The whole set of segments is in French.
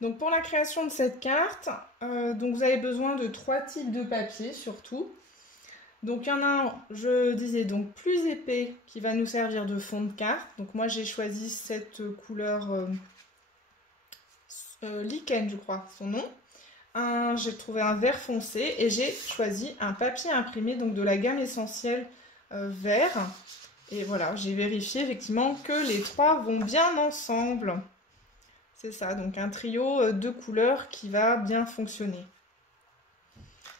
Donc pour la création de cette carte, donc vous avez besoin de 3 types de papier surtout. Donc il y en a un, je disais, donc plus épais qui va nous servir de fond de carte. Donc moi j'ai choisi cette couleur lichen, je crois, son nom. J'ai trouvé un vert foncé et j'ai choisi un papier imprimé donc de la gamme essentielle vert. Et voilà, j'ai vérifié effectivement que les trois vont bien ensemble. C'est ça, donc un trio de couleurs qui va bien fonctionner.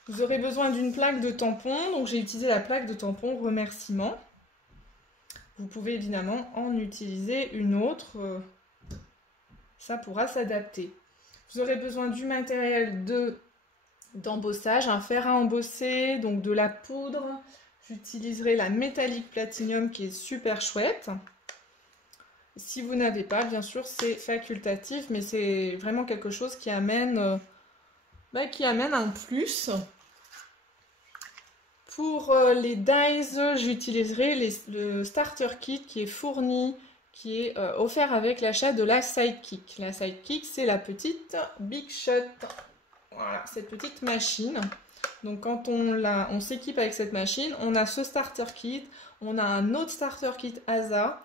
Vous aurez besoin d'une plaque de tampon, donc j'ai utilisé la plaque de tampon remerciement. Vous pouvez évidemment en utiliser une autre, ça pourra s'adapter. Vous aurez besoin du matériel d'embossage, un fer à embosser, donc de la poudre. J'utiliserai la métallique platinium qui est super chouette. Si vous n'avez pas, bien sûr, c'est facultatif, mais c'est vraiment quelque chose qui amène un plus. Pour les dies, j'utiliserai le starter kit qui est fourni, qui est offert avec l'achat de la Sidekick. La Sidekick, c'est la petite Big Shot. Voilà, cette petite machine. Donc quand on s'équipe avec cette machine, on a ce starter kit, on a un autre starter kit ASA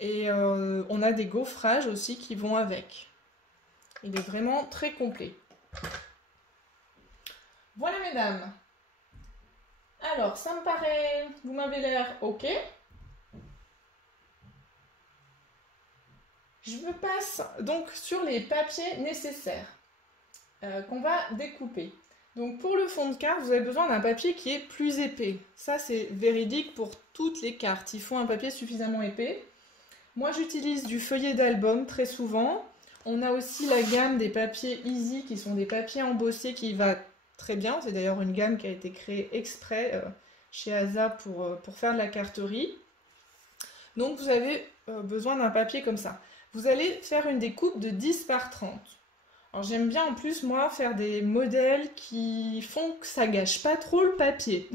et on a des gaufrages aussi qui vont avec. Il est vraiment très complet. Voilà mesdames. Alors ça me paraît, vous m'avez l'air ok. Je me passe donc sur les papiers nécessaires qu'on va découper. Donc pour le fond de carte, vous avez besoin d'un papier qui est plus épais. Ça c'est véridique pour toutes les cartes. Il faut un papier suffisamment épais. Moi j'utilise du feuillet d'album très souvent. On a aussi la gamme des papiers Easy qui sont des papiers embossés qui va très bien. C'est d'ailleurs une gamme qui a été créée exprès chez ASA pour faire de la carterie. Donc vous avez besoin d'un papier comme ça. Vous allez faire une découpe de 10 par 30. Alors j'aime bien en plus moi faire des modèles qui font que ça gâche pas trop le papier.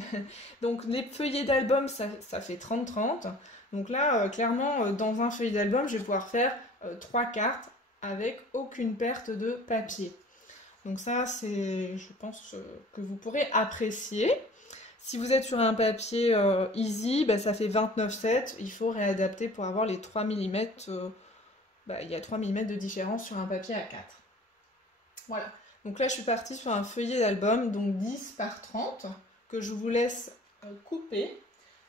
Donc les feuillets d'album ça fait 30-30. Donc là clairement dans un feuillet d'album je vais pouvoir faire 3 cartes avec aucune perte de papier. Donc ça c'est je pense que vous pourrez apprécier. Si vous êtes sur un papier easy, ça fait 29,7. Il faut réadapter pour avoir les 3 mm. Il y a 3 mm de différence sur un papier A4. Voilà. Donc là, je suis partie sur un feuillet d'album, donc 10 par 30, que je vous laisse couper.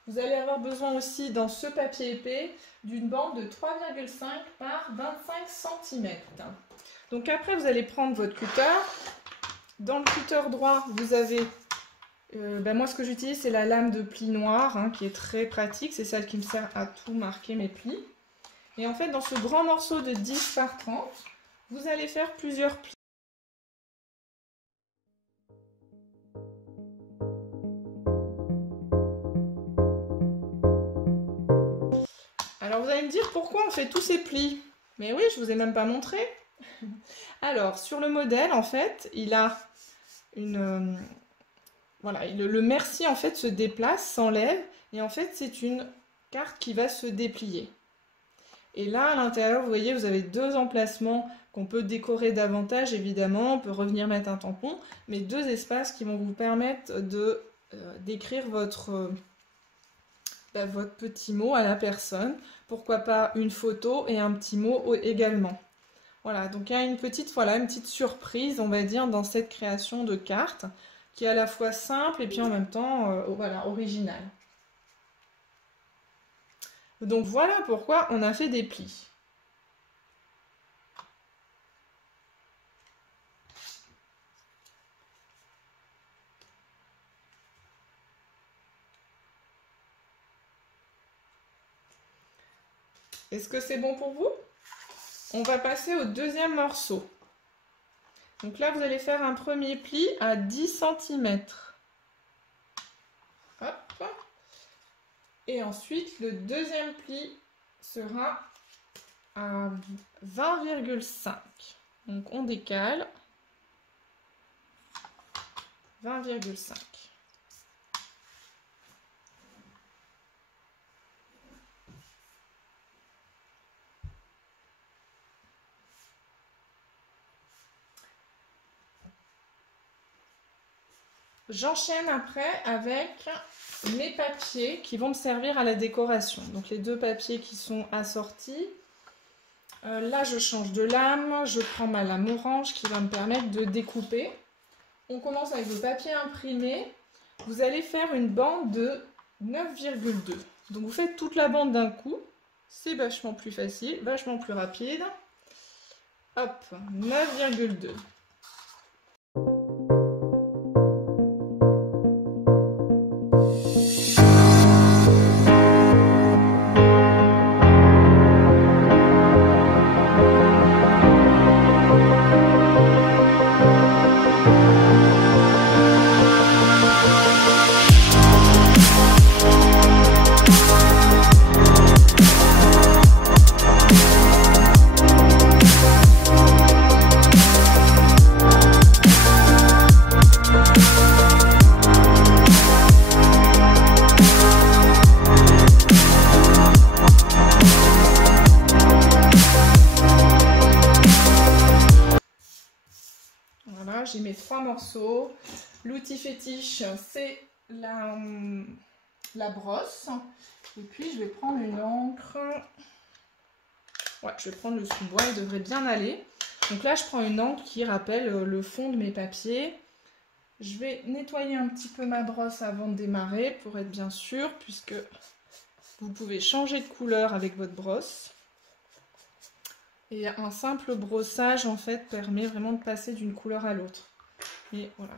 Vous allez avoir besoin aussi, dans ce papier épais, d'une bande de 3,5 par 25 cm. Donc après, vous allez prendre votre cutter. Dans le cutter droit, vous avez... moi, ce que j'utilise, c'est la lame de pli noire, qui est très pratique. C'est celle qui me sert à tout marquer mes plis. Et en fait, dans ce grand morceau de 10 par 30, vous allez faire plusieurs plis. Alors, vous allez me dire pourquoi on fait tous ces plis. Mais oui, je vous ai même pas montré. Alors, sur le modèle, en fait, il a une... voilà, le merci, en fait, se déplace, s'enlève. Et en fait, c'est une carte qui va se déplier. Et là, à l'intérieur, vous voyez, vous avez deux emplacements qu'on peut décorer davantage, évidemment. On peut revenir mettre un tampon, mais deux espaces qui vont vous permettre d'écrire votre petit mot à la personne. Pourquoi pas une photo et un petit mot également. Voilà, donc il y a une petite surprise, on va dire, dans cette création de cartes, qui est à la fois simple et puis en même temps, originale. Donc voilà pourquoi on a fait des plis. Est-ce que c'est bon pour vous? On va passer au deuxième morceau. Donc là, vous allez faire un premier pli à 10 cm. Hop. Et ensuite, le deuxième pli sera à 20,5. Donc on décale. 20,5. J'enchaîne après avec mes papiers qui vont me servir à la décoration. Donc les deux papiers qui sont assortis. Là, je change de lame. Je prends ma lame orange qui va me permettre de découper. On commence avec le papier imprimé. Vous allez faire une bande de 9,2. Donc vous faites toute la bande d'un coup. C'est vachement plus facile, vachement plus rapide. Hop, 9,2. J'ai mes 3 morceaux. L'outil fétiche, c'est la brosse. Et puis, je vais prendre une encre. Ouais, je vais prendre le sous-bois, il devrait bien aller. Donc là, je prends une encre qui rappelle le fond de mes papiers. Je vais nettoyer un petit peu ma brosse avant de démarrer pour être bien sûr, puisque vous pouvez changer de couleur avec votre brosse. Et un simple brossage, en fait, permet vraiment de passer d'une couleur à l'autre. Et voilà.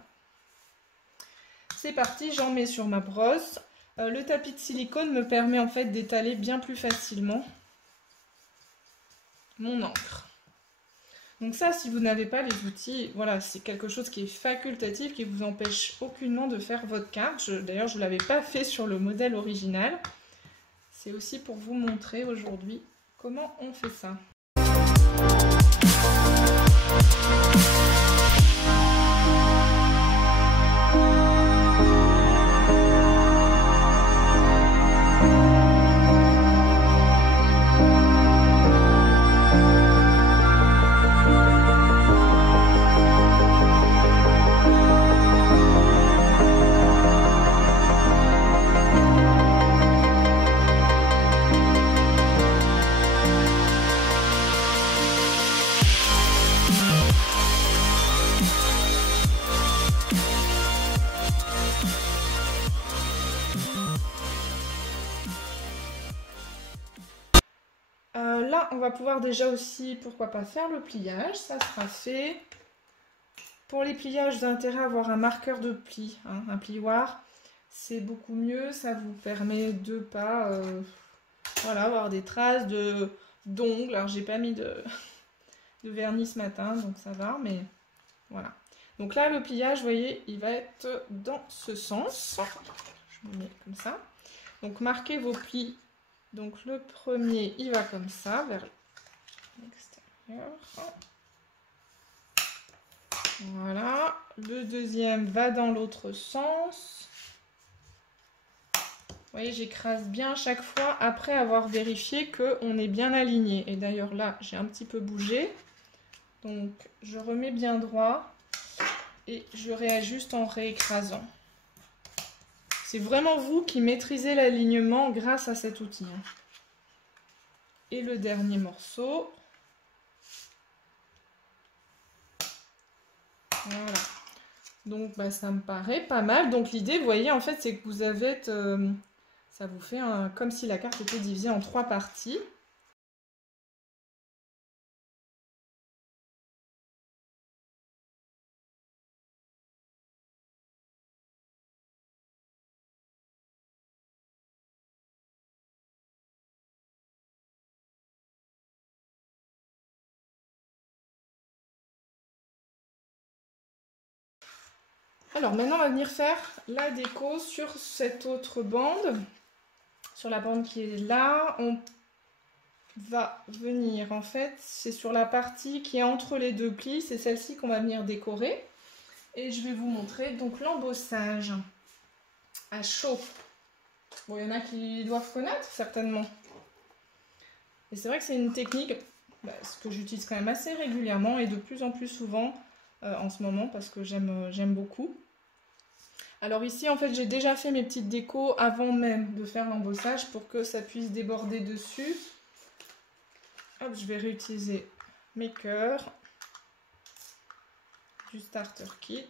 C'est parti, j'en mets sur ma brosse. Le tapis de silicone me permet, en fait, d'étaler bien plus facilement mon encre. Donc ça, si vous n'avez pas les outils, voilà, c'est quelque chose qui est facultatif, qui ne vous empêche aucunement de faire votre carte. D'ailleurs, je ne l'avais pas fait sur le modèle original. C'est aussi pour vous montrer aujourd'hui comment on fait ça. Là, on va pouvoir déjà aussi, pourquoi pas, faire le pliage. Ça sera fait. Pour les pliages, vous avez intérêt à avoir un marqueur de pli, hein, un plioir. C'est beaucoup mieux. Ça vous permet de pas voilà, avoir des traces d'ongles. Alors, j'ai pas mis de vernis ce matin, donc ça va, mais voilà. Donc là, le pliage, vous voyez, il va être dans ce sens. Je me mets comme ça. Donc, marquez vos plis. Donc le premier, il va comme ça, vers l'extérieur. Voilà. Le deuxième va dans l'autre sens. Vous voyez, j'écrase bien chaque fois après avoir vérifié qu'on est bien aligné. Et d'ailleurs là, j'ai un petit peu bougé. Donc je remets bien droit et je réajuste en réécrasant. C'est vraiment vous qui maîtrisez l'alignement grâce à cet outil. Et le dernier morceau. Voilà. Donc bah, ça me paraît pas mal. Donc l'idée, vous voyez, en fait, c'est que vous avez... ça vous fait comme si la carte était divisée en 3 parties. Alors maintenant, on va venir faire la déco sur cette autre bande. Sur la bande qui est là, on va venir, en fait, c'est sur la partie qui est entre les deux plis. C'est celle-ci qu'on va venir décorer. Et je vais vous montrer donc l'embossage à chaud. Bon, il y en a qui doivent connaître, certainement. Et c'est vrai que c'est une technique que j'utilise quand même assez régulièrement et de plus en plus souvent en ce moment parce que j'aime beaucoup. Alors ici, en fait, j'ai déjà fait mes petites décos avant même de faire l'embossage pour que ça puisse déborder dessus. Hop, je vais réutiliser mes cœurs du starter kit.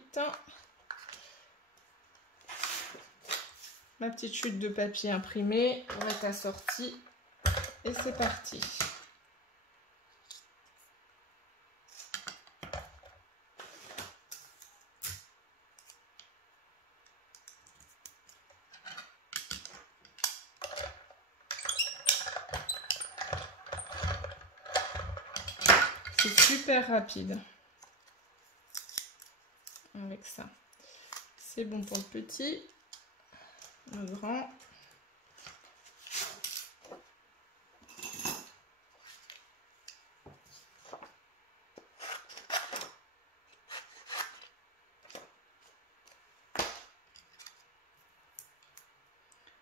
Ma petite chute de papier imprimé pour être assortie. Et c'est parti. C'est super rapide avec ça. C'est bon pour le petit, le grand.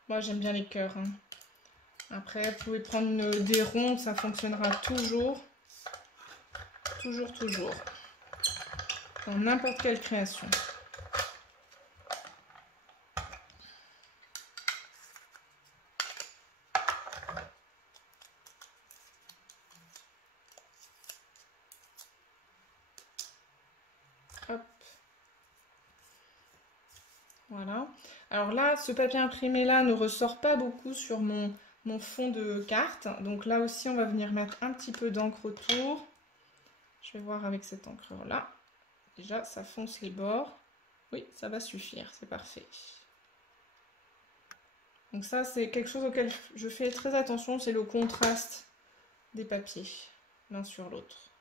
Moi j'aime bien les cœurs. Hein. Après, vous pouvez prendre des ronds, ça fonctionnera toujours. Toujours. Dans n'importe quelle création. Hop. Voilà. Alors là, ce papier imprimé là ne ressort pas beaucoup sur mon fond de carte. Donc là aussi, on va venir mettre un petit peu d'encre autour. Je vais voir avec cette encre là. Déjà, ça fonce les bords. Oui, ça va suffire, c'est parfait. Donc ça, c'est quelque chose auquel je fais très attention, c'est le contraste des papiers, l'un sur l'autre.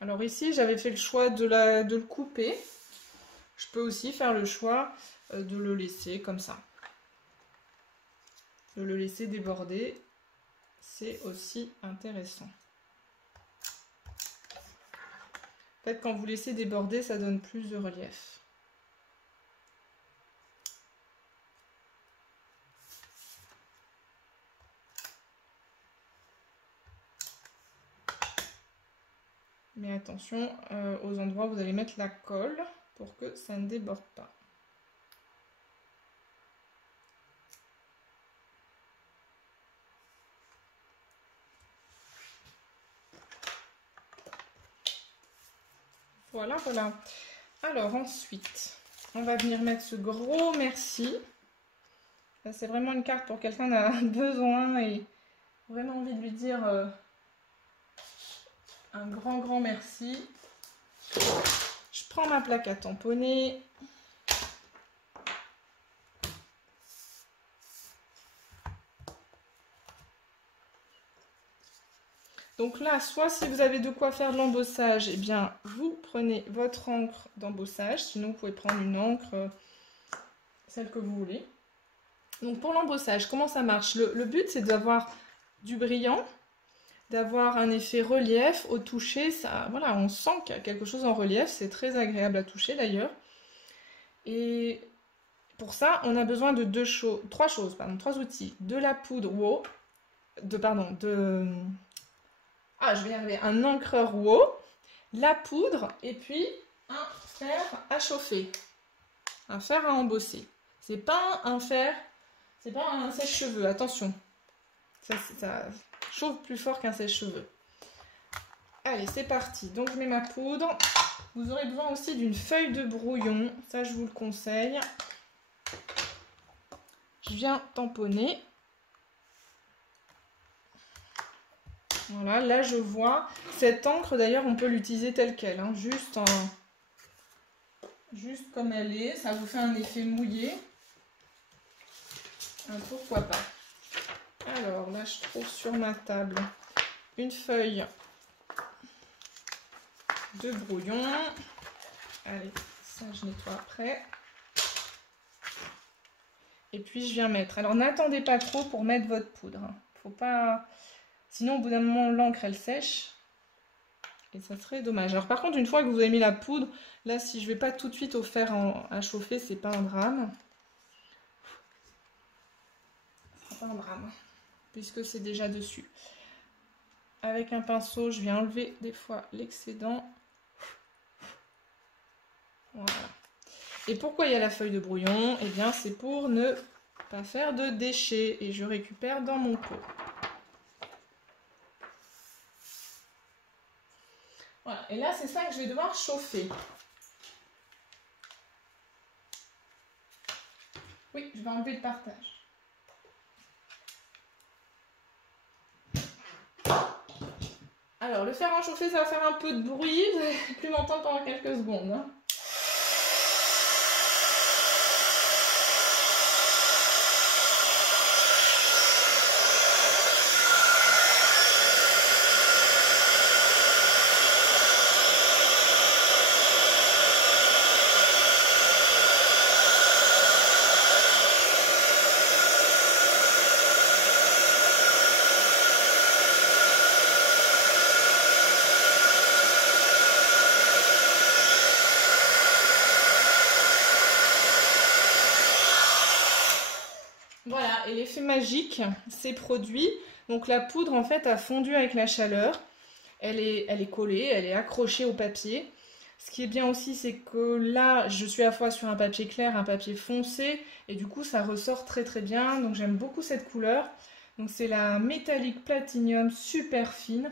Alors ici, j'avais fait le choix de le couper. Je peux aussi faire le choix de le laisser comme ça. De le laisser déborder, c'est aussi intéressant. En fait, quand vous laissez déborder, ça donne plus de relief. Mais attention aux endroits où vous allez mettre la colle pour que ça ne déborde pas. Voilà, voilà. Alors ensuite, on va venir mettre ce gros merci. C'est vraiment une carte pour quelqu'un qui a besoin et vraiment envie de lui dire un grand merci. Je prends ma plaque à tamponner. Donc là, soit si vous avez de quoi faire de l'embossage, eh bien, vous prenez votre encre d'embossage. Sinon, vous pouvez prendre une encre, celle que vous voulez. Donc pour l'embossage, comment ça marche? Le but, c'est d'avoir du brillant, d'avoir un effet relief au toucher. Ça, voilà, on sent qu'il y a quelque chose en relief. C'est très agréable à toucher d'ailleurs. Et pour ça, on a besoin de trois outils. De la poudre WOW, je vais y arriver, un encreur WOW, la poudre et puis un fer à chauffer, un fer à embosser. C'est pas un fer, c'est pas un sèche-cheveux, attention. Ça chauffe plus fort qu'un sèche-cheveux. Allez, c'est parti. Donc je mets ma poudre. Vous aurez besoin aussi d'une feuille de brouillon, ça je vous le conseille. Je viens tamponner. Voilà, là je vois. Cette encre d'ailleurs on peut l'utiliser telle qu'elle, hein, juste comme elle est. Ça vous fait un effet mouillé. Pourquoi pas. Alors là je trouve sur ma table une feuille de brouillon. Allez, ça je nettoie après. Et puis je viens mettre. Alors n'attendez pas trop pour mettre votre poudre. Faut pas. Sinon au bout d'un moment l'encre elle sèche. Et ça serait dommage. Alors par contre une fois que vous avez mis la poudre, là si je vais pas tout de suite au fer à chauffer, c'est pas un drame. C'est pas un drame. Puisque c'est déjà dessus. Avec un pinceau, je viens enlever des fois l'excédent. Voilà. Et pourquoi il y a la feuille de brouillon? Eh bien, c'est pour ne pas faire de déchets. Et je récupère dans mon pot. Voilà, et là, c'est ça que je vais devoir chauffer. Oui, je vais enlever le partage. Alors, le fer à chauffer, ça va faire un peu de bruit. Vous allez plus m'entendre pendant quelques secondes. Hein. Voilà, et l'effet magique s'est produit. Donc la poudre en fait a fondu avec la chaleur. Elle est collée, elle est accrochée au papier. Ce qui est bien aussi, c'est que là, je suis à la fois sur un papier clair, un papier foncé, et du coup, ça ressort très très bien. Donc j'aime beaucoup cette couleur. Donc c'est la métallique platinium super fine.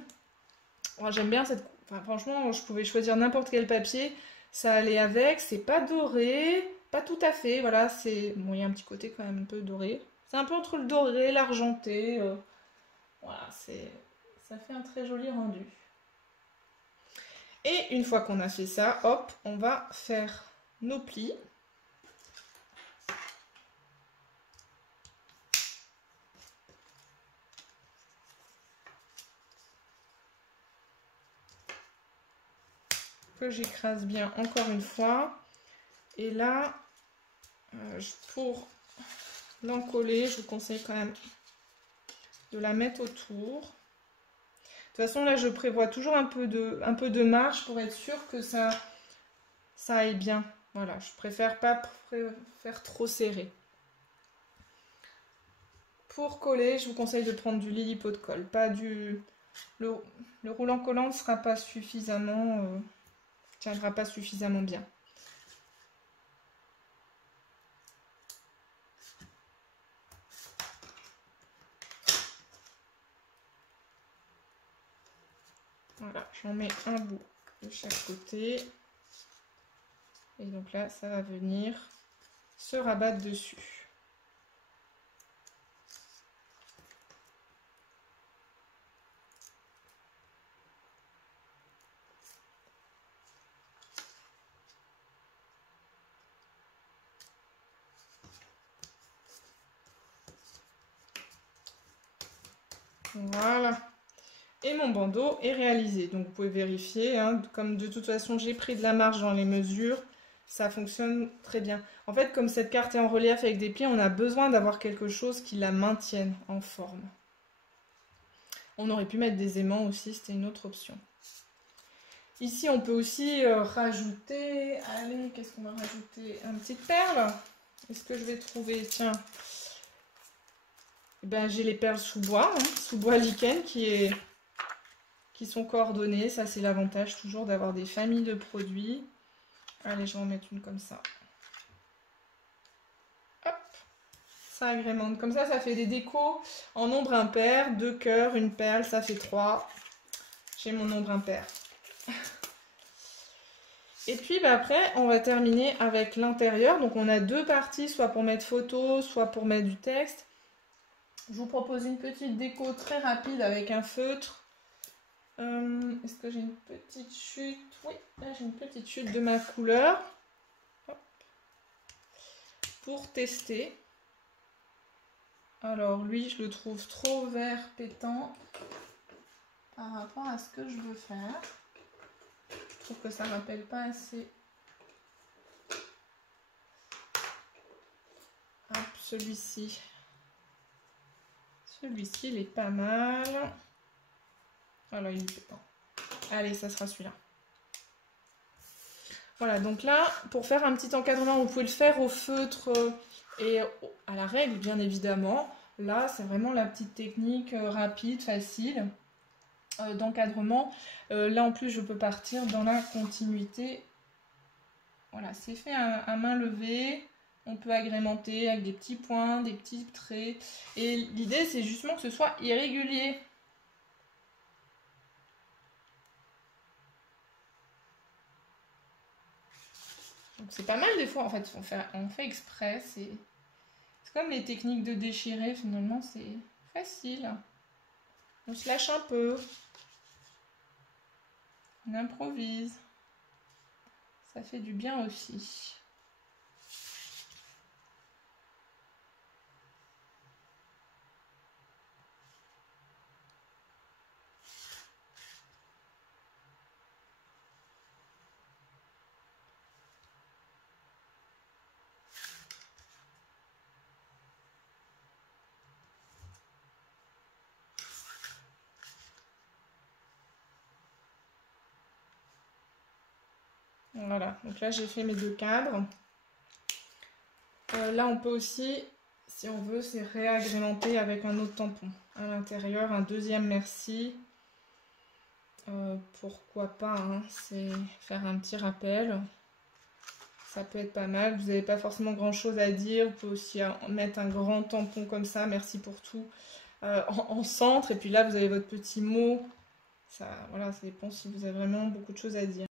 Moi, j'aime bien cette... Enfin, franchement, je pouvais choisir n'importe quel papier. Ça allait avec, c'est pas doré, pas tout à fait, voilà, c'est... Bon, il y a un petit côté quand même un peu doré. C'est un peu entre le doré, l'argenté. Voilà, c'est... Ça fait un très joli rendu. Et une fois qu'on a fait ça, hop, on va faire nos plis. Que j'écrase bien encore une fois. Et là, pour l'encoller, je vous conseille quand même de la mettre autour. De toute façon, là, je prévois toujours un peu de marge pour être sûr que ça aille bien. Voilà, je préfère pas faire trop serré. Pour coller, je vous conseille de prendre du Lily Pot de colle, pas du... Le roulant collant ne sera pas suffisamment... tiendra pas suffisamment bien. Voilà, j'en mets un bout de chaque côté. Et donc là, ça va venir se rabattre dessus. Voilà. Et mon bandeau est réalisé. Donc vous pouvez vérifier, hein, comme de toute façon j'ai pris de la marge dans les mesures, ça fonctionne très bien. En fait, comme cette carte est en relief avec des plis, on a besoin d'avoir quelque chose qui la maintienne en forme. On aurait pu mettre des aimants aussi, c'était une autre option. Ici, on peut aussi rajouter... Allez, qu'est-ce qu'on va rajouter? Une petite perle. Est-ce que je vais trouver? Tiens. Ben, j'ai les perles sous bois, hein, sous bois lichen qui sont coordonnées. Ça, c'est l'avantage toujours d'avoir des familles de produits. Allez, je vais en mettre une comme ça. Hop. Ça agrémente. Comme ça fait des décos en nombre impair. 2 cœurs, une perle, ça fait 3. J'ai mon nombre impair. Et puis bah, après, on va terminer avec l'intérieur. Donc on a 2 parties, soit pour mettre photo, soit pour mettre du texte. Je vous propose une petite déco très rapide avec un feutre. Est-ce que j'ai une petite chute? Oui, là j'ai une petite chute de ma couleur. Hop. Pour tester. Alors lui, je le trouve trop vert pétant par rapport à ce que je veux faire. Je trouve que ça ne rappelle pas assez. Hop, celui-ci. Celui-ci, il est pas mal. Alors, il est pétant. Allez, ça sera celui-là. Voilà, donc là, pour faire un petit encadrement, vous pouvez le faire au feutre et à la règle, bien évidemment. Là, c'est vraiment la petite technique rapide, facile d'encadrement. Là, en plus, je peux partir dans la continuité voilà, c'est fait à main levée. On peut agrémenter avec des petits points, des petits traits. Et l'idée, c'est justement que ce soit irrégulier. Donc c'est pas mal des fois, en fait, on fait exprès. C'est comme les techniques de déchirer, finalement, c'est facile. On se lâche un peu. On improvise. Ça fait du bien aussi. Voilà, donc là j'ai fait mes 2 cadres. Là on peut aussi, si on veut, c'est réagrémenter avec un autre tampon. À l'intérieur, un deuxième merci. Pourquoi pas, hein, c'est faire un petit rappel. Ça peut être pas mal. Vous n'avez pas forcément grand chose à dire. Vous pouvez aussi mettre un grand tampon comme ça, merci pour tout, en centre. Et puis là vous avez votre petit mot. Ça, voilà, ça dépend si vous avez vraiment beaucoup de choses à dire.